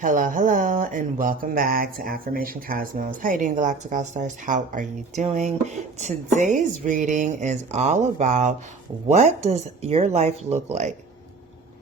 Hello, hello, and welcome back to Affirmation Cosmos. How you doing, Galactic All Stars? How are you doing? Today's reading is all about what does your life look like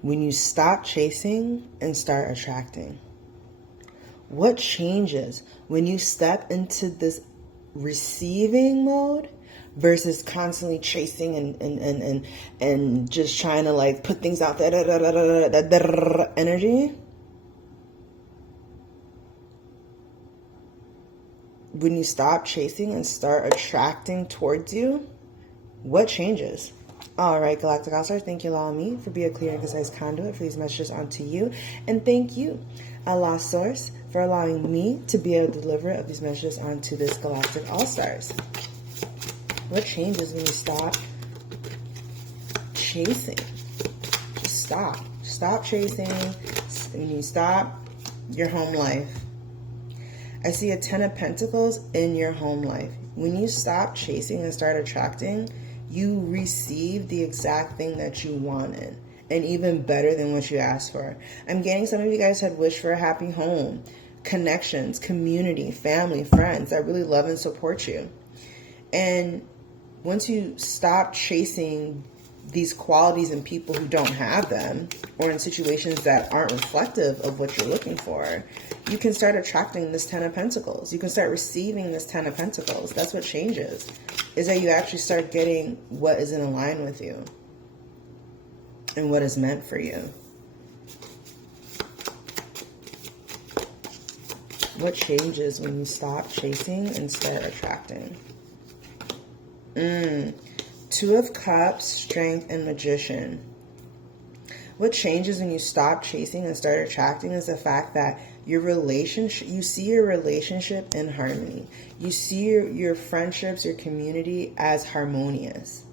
when you stop chasing and start attracting? What changes when you step into this receiving mode versus constantly chasing and just trying to like put things out there, energy? When you stop chasing and start attracting towards you, what changes? All right, Galactic All-Stars, thank you, allowing me for being a clear and concise conduit for these messages onto you. And thank you, Allah Source, for allowing me to be able to deliver of these messages onto this Galactic All-Stars. What changes when you stop chasing? Just stop. Stop chasing. When you stop your home life. I see a 10 of Pentacles in your home life. When you stop chasing and start attracting, you receive the exact thing that you wanted, and even better than what you asked for. I'm getting some of you guys had wished for a happy home, connections, community, family, friends that really love and support you. And once you stop chasing these qualities in people who don't have them, or in situations that aren't reflective of what you're looking for, you can start attracting this 10 of Pentacles. You can start receiving this 10 of Pentacles. That's what changes, is that you actually start getting what is in line with you and what is meant for you. What changes when you stop chasing and start attracting? Two of Cups, Strength, and Magician. What changes when you stop chasing and start attracting is the fact that your relationship, you see your relationship in harmony. You see your friendships, your community as harmonious.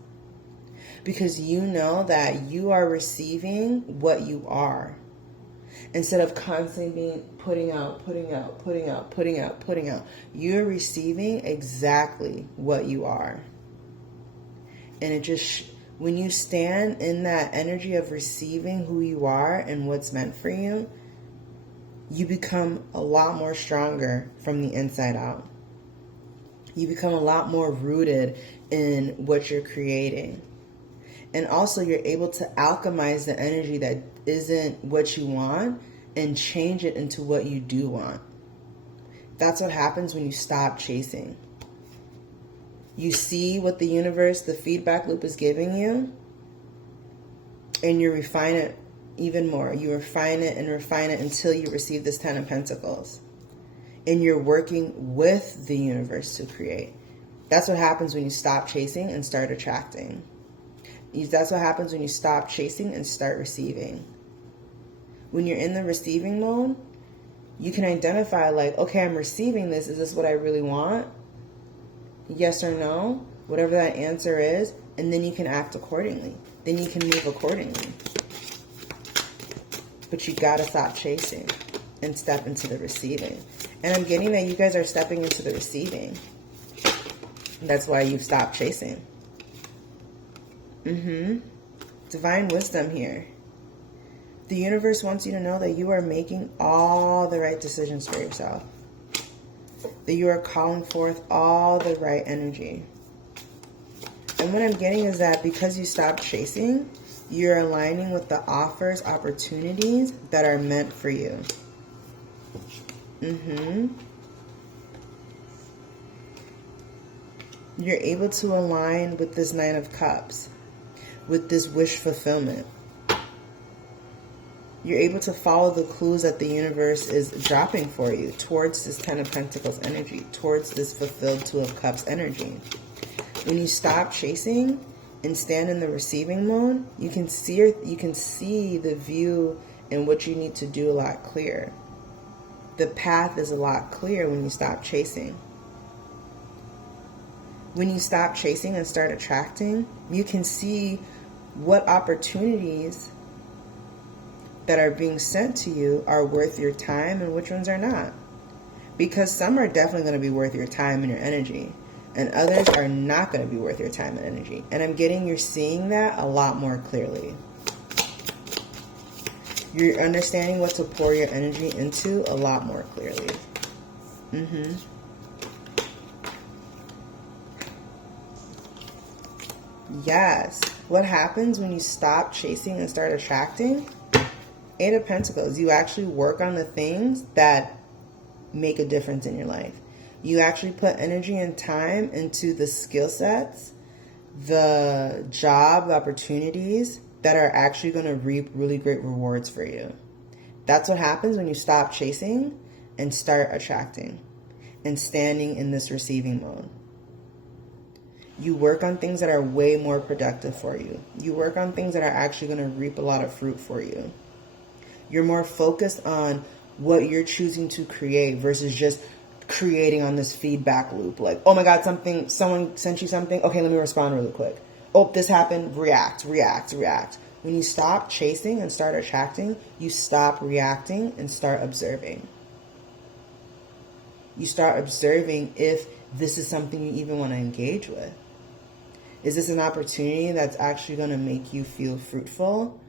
Because you know that you are receiving what you are. Instead of constantly being putting out. You're receiving exactly what you are. And it just, when you stand in that energy of receiving who you are and what's meant for you, you become a lot more stronger from the inside out. You become a lot more rooted in what you're creating. And also you're able to alchemize the energy that isn't what you want and change it into what you do want. That's what happens when you stop chasing. You see what the universe, the feedback loop is giving you, and you refine it even more. You refine it until you receive this 10 of Pentacles. And you're working with the universe to create. That's what happens when you stop chasing and start attracting. That's what happens when you stop chasing and start receiving. When you're in the receiving mode, you can identify like, okay, I'm receiving this. Is this what I really want? Yes or no, whatever that answer is, and then you can act accordingly. Then you can move accordingly. But you gotta stop chasing and step into the receiving. And I'm getting that you guys are stepping into the receiving. That's why you've stopped chasing. Divine wisdom here. The universe wants you to know that you are making all the right decisions for yourself. That you are calling forth all the right energy. And what I'm getting is that because you stopped chasing, you're aligning with the offers, opportunities that are meant for you. You're able to align with this 9 of Cups, with this wish fulfillment. You're able to follow the clues that the universe is dropping for you towards this 10 of Pentacles energy, towards this fulfilled 2 of Cups energy. When you stop chasing and stand in the receiving mode, you can see the view and what you need to do a lot clearer. The path is a lot clearer when you stop chasing. When you stop chasing and start attracting, you can see what opportunities that are being sent to you are worth your time and which ones are not. Because some are definitely going to be worth your time and your energy, and others are not going to be worth your time and energy. And I'm getting you're seeing that a lot more clearly. You're understanding what to pour your energy into a lot more clearly. Yes. What happens when you stop chasing and start attracting? Eight of Pentacles. You actually work on the things that make a difference in your life. You actually put energy and time into the skill sets, the job, the opportunities that are actually going to reap really great rewards for you. That's what happens when you stop chasing and start attracting and standing in this receiving mode. You work on things that are way more productive for you. You work on things that are actually going to reap a lot of fruit for you. You're more focused on what you're choosing to create versus just creating on this feedback loop. Like, oh my God, someone sent you something. Okay, let me respond really quick. Oh, this happened. React. When you stop chasing and start attracting, you stop reacting and start observing. You start observing if this is something you even want to engage with. Is this an opportunity that's actually going to make you feel fruitful?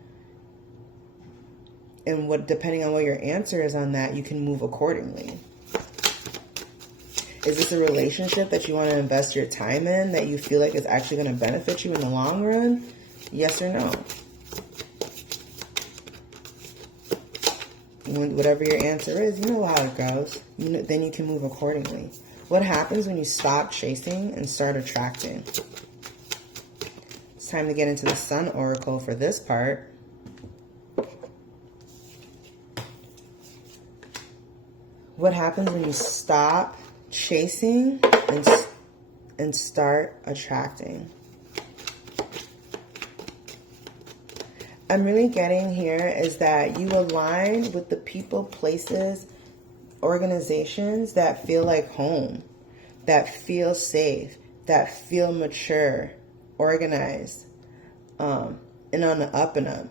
And depending on what your answer is on that, you can move accordingly. Is this a relationship that you want to invest your time in that you feel like is actually going to benefit you in the long run? Yes or no? Whatever your answer is, you know how it goes. Then you can move accordingly. What happens when you stop chasing and start attracting? It's time to get into the Sun Oracle for this part. What happens when you stop chasing and start attracting? I'm really getting here is that you align with the people, places, organizations that feel like home, that feel safe, that feel mature, organized, and on the up and up.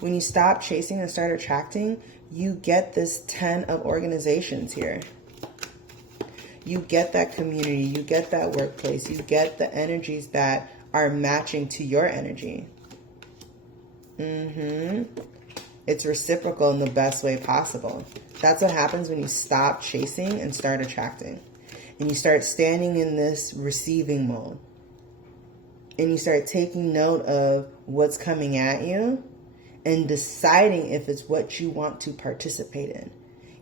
When you stop chasing and start attracting, you get this 10 of organizations here. You get that community, you get that workplace, you get the energies that are matching to your energy. It's reciprocal in the best way possible. That's what happens when you stop chasing and start attracting. And you start standing in this receiving mode. And you start taking note of what's coming at you and deciding if it's what you want to participate in.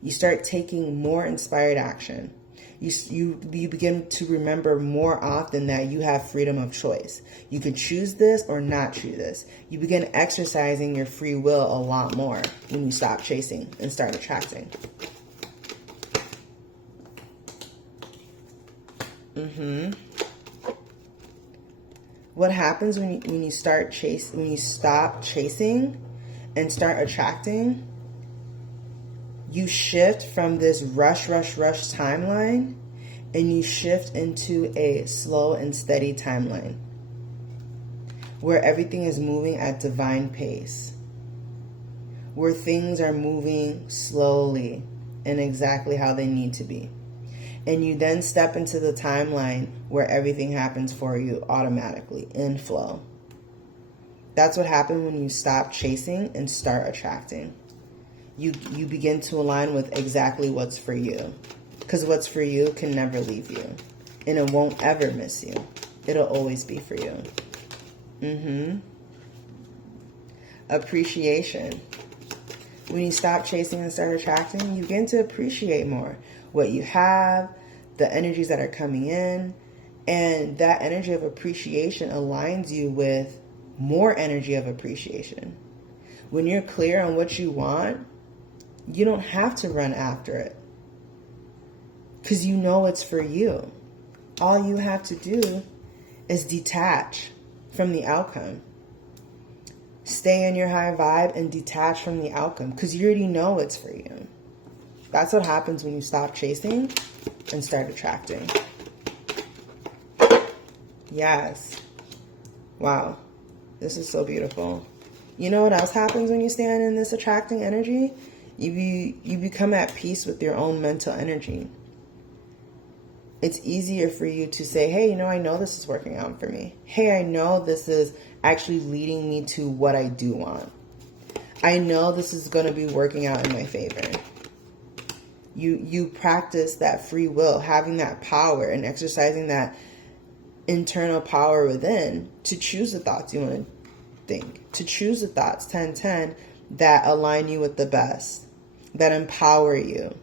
You start taking more inspired action. You begin to remember more often that you have freedom of choice. You can choose this or not choose this. You begin exercising your free will a lot more when you stop chasing and start attracting. What happens when you stop chasing and start attracting? You shift from this rush timeline and you shift into a slow and steady timeline where everything is moving at divine pace, where things are moving slowly and exactly how they need to be. And you then step into the timeline where everything happens for you automatically in flow. That's what happens when you stop chasing and start attracting. You begin to align with exactly what's for you. Because what's for you can never leave you. And it won't ever miss you. It'll always be for you. Appreciation. When you stop chasing and start attracting, you begin to appreciate more what you have, the energies that are coming in. And that energy of appreciation aligns you with more energy of appreciation. When you're clear on what you want, you don't have to run after it because you know it's for you. All you have to do is detach from the outcome. Stay in your high vibe and detach from the outcome because you already know it's for you. That's what happens when you stop chasing and start attracting. Yes. Wow. This is so beautiful. You know what else happens when you stand in this attracting energy? You become at peace with your own mental energy. It's easier for you to say, hey, I know this is working out for me. Hey, I know this is actually leading me to what I do want. I know this is going to be working out in my favor. You practice that free will, having that power and exercising that internal power within to choose the thoughts you want to think, to choose the thoughts 10-10 that align you with the best, that empower you.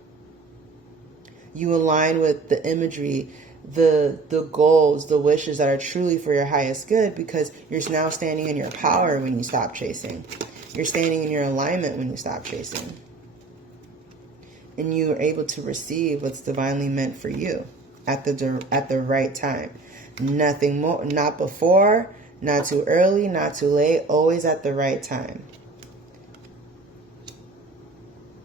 You align with the imagery, the goals, the wishes that are truly for your highest good, because you're now standing in your power when you stop chasing. You're standing in your alignment when you stop chasing. And you are able to receive what's divinely meant for you at the right time. Nothing more, not before, not too early, not too late, always at the right time.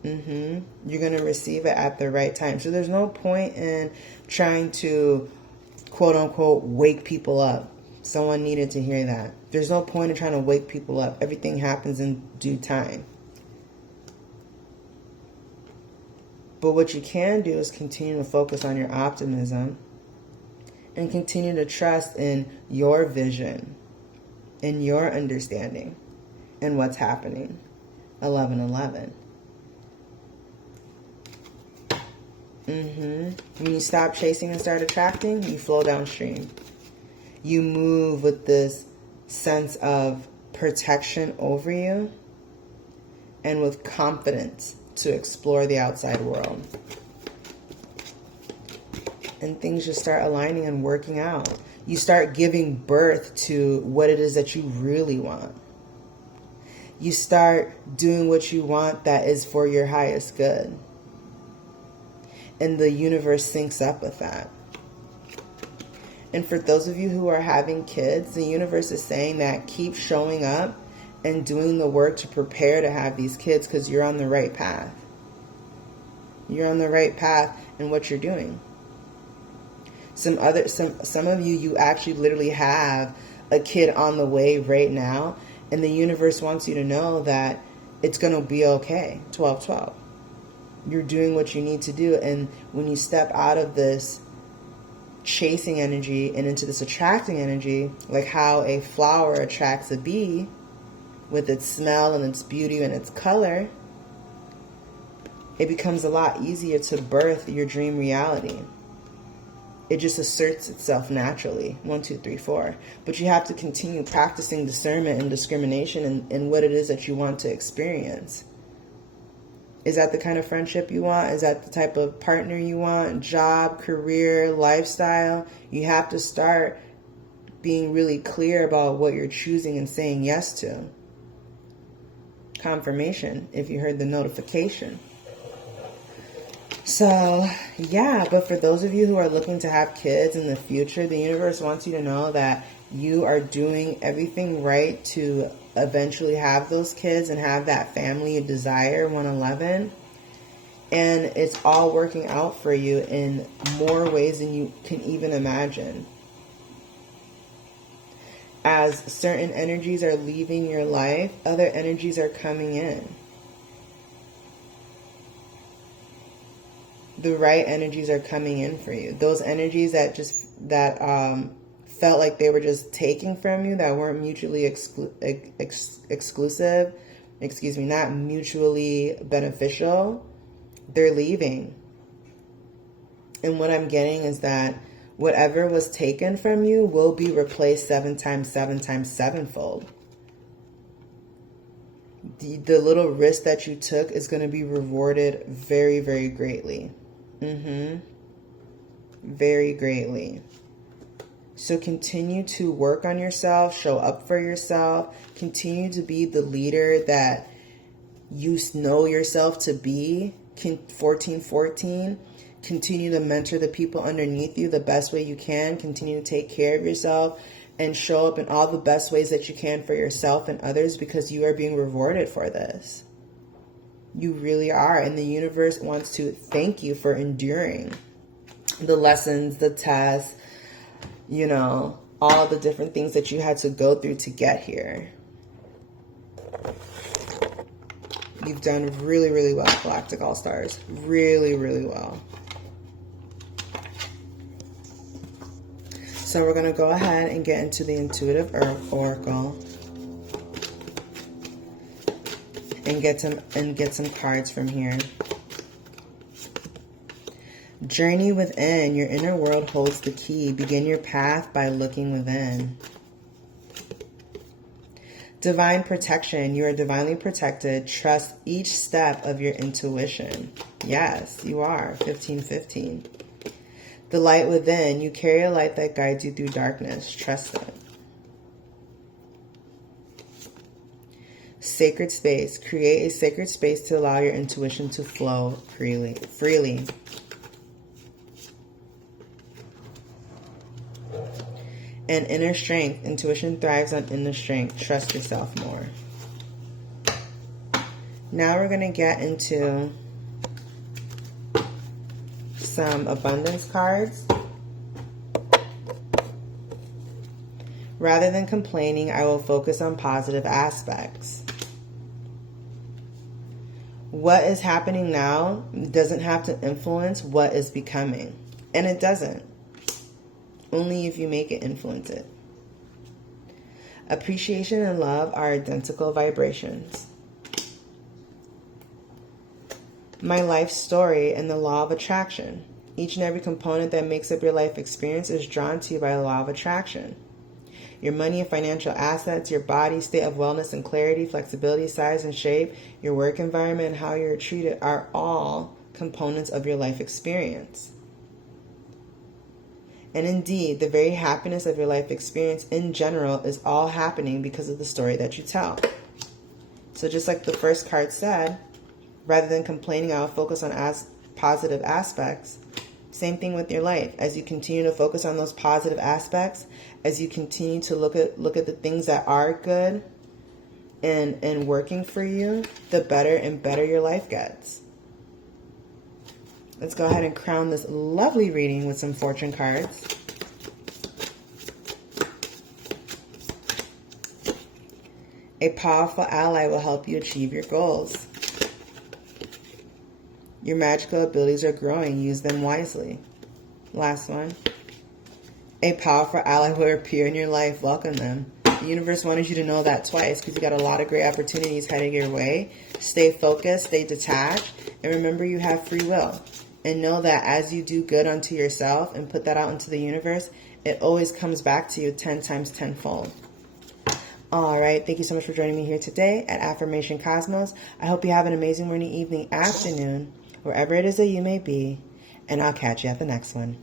You're going to receive it at the right time. So there's no point in trying to, quote unquote, wake people up. Someone needed to hear that. There's no point in trying to wake people up. Everything happens in due time. But what you can do is continue to focus on your optimism and continue to trust in your vision, in your understanding, and what's happening. 11-11. When you stop chasing and start attracting, you flow downstream. You move with this sense of protection over you and with confidence to explore the outside world. And things just start aligning and working out. You start giving birth to what it is that you really want. You start doing what you want that is for your highest good. And the universe syncs up with that. And for those of you who are having kids, the universe is saying that keep showing up and doing the work to prepare to have these kids, because you're on the right path. You're on the right path in what you're doing. Some of you actually literally have a kid on the way right now, and the universe wants you to know that it's going to be okay. 12-12. You're doing what you need to do, and when you step out of this chasing energy and into this attracting energy, like how a flower attracts a bee with its smell and its beauty and its color, it becomes a lot easier to birth your dream reality. It just asserts itself naturally. 1, 2, 3, 4. But you have to continue practicing discernment and discrimination in what it is that you want to experience. Is that the kind of friendship you want? Is that the type of partner you want? Job, career, lifestyle? You have to start being really clear about what you're choosing and saying yes to. Confirmation, if you heard the notification. So, yeah, but for those of you who are looking to have kids in the future, the universe wants you to know that you are doing everything right to eventually have those kids and have that family you desire, 111. And it's all working out for you in more ways than you can even imagine. As certain energies are leaving your life, other energies are coming in. The right energies are coming in for you. Those energies that felt like they were just taking from you, that weren't mutually exclusive, not mutually beneficial, they're leaving. And what I'm getting is that whatever was taken from you will be replaced 7 times 7 times 7-fold. The little risk that you took is going to be rewarded very, very greatly. Very greatly. So continue to work on yourself, show up for yourself, continue to be the leader that you know yourself to be. 1414. Continue to mentor the people underneath you the best way you can. Continue to take care of yourself and show up in all the best ways that you can for yourself and others, because you are being rewarded for this. You really are. And the universe wants to thank you for enduring the lessons, the tests, all the different things that you had to go through to get here. You've done really, really well, Galactic All-Stars. Really, really well. So we're going to go ahead and get into the Intuitive Oracle. and get some cards from here. Journey within. Your inner world holds the key. Begin your path by looking within. Divine protection. You are divinely protected. Trust each step of your intuition. Yes, you are. 1515. The light within. You carry a light that guides you through darkness. Trust it. Sacred space. Create a sacred space to allow your intuition to flow freely. And inner strength. Intuition thrives on inner strength. Trust yourself more. Now we're going to get into some abundance cards. Rather than complaining, I will focus on positive aspects. What is happening now doesn't have to influence what is becoming. And it doesn't. Only if you make it influence it. Appreciation and love are identical vibrations. My life story and the law of attraction. Each and every component that makes up your life experience is drawn to you by the law of attraction. Your money and financial assets, your body, state of wellness and clarity, flexibility, size and shape, your work environment, and how you're treated are all components of your life experience. And indeed, the very happiness of your life experience in general is all happening because of the story that you tell. So just like the first card said, rather than complaining, I will focus on positive aspects. Same thing with your life. As you continue to focus on those positive aspects, as you continue to look at the things that are good and working for you, the better and better your life gets. Let's go ahead and crown this lovely reading with some fortune cards. A powerful ally will help you achieve your goals. Your magical abilities are growing. Use them wisely. Last one. A powerful ally will appear in your life. Welcome them. The universe wanted you to know that twice because you got a lot of great opportunities heading your way. Stay focused, stay detached, and remember you have free will. And know that as you do good unto yourself and put that out into the universe, it always comes back to you 10 times tenfold. All right. Thank you so much for joining me here today at Affirmation Cosmos. I hope you have an amazing morning, evening, afternoon, wherever it is that you may be. And I'll catch you at the next one.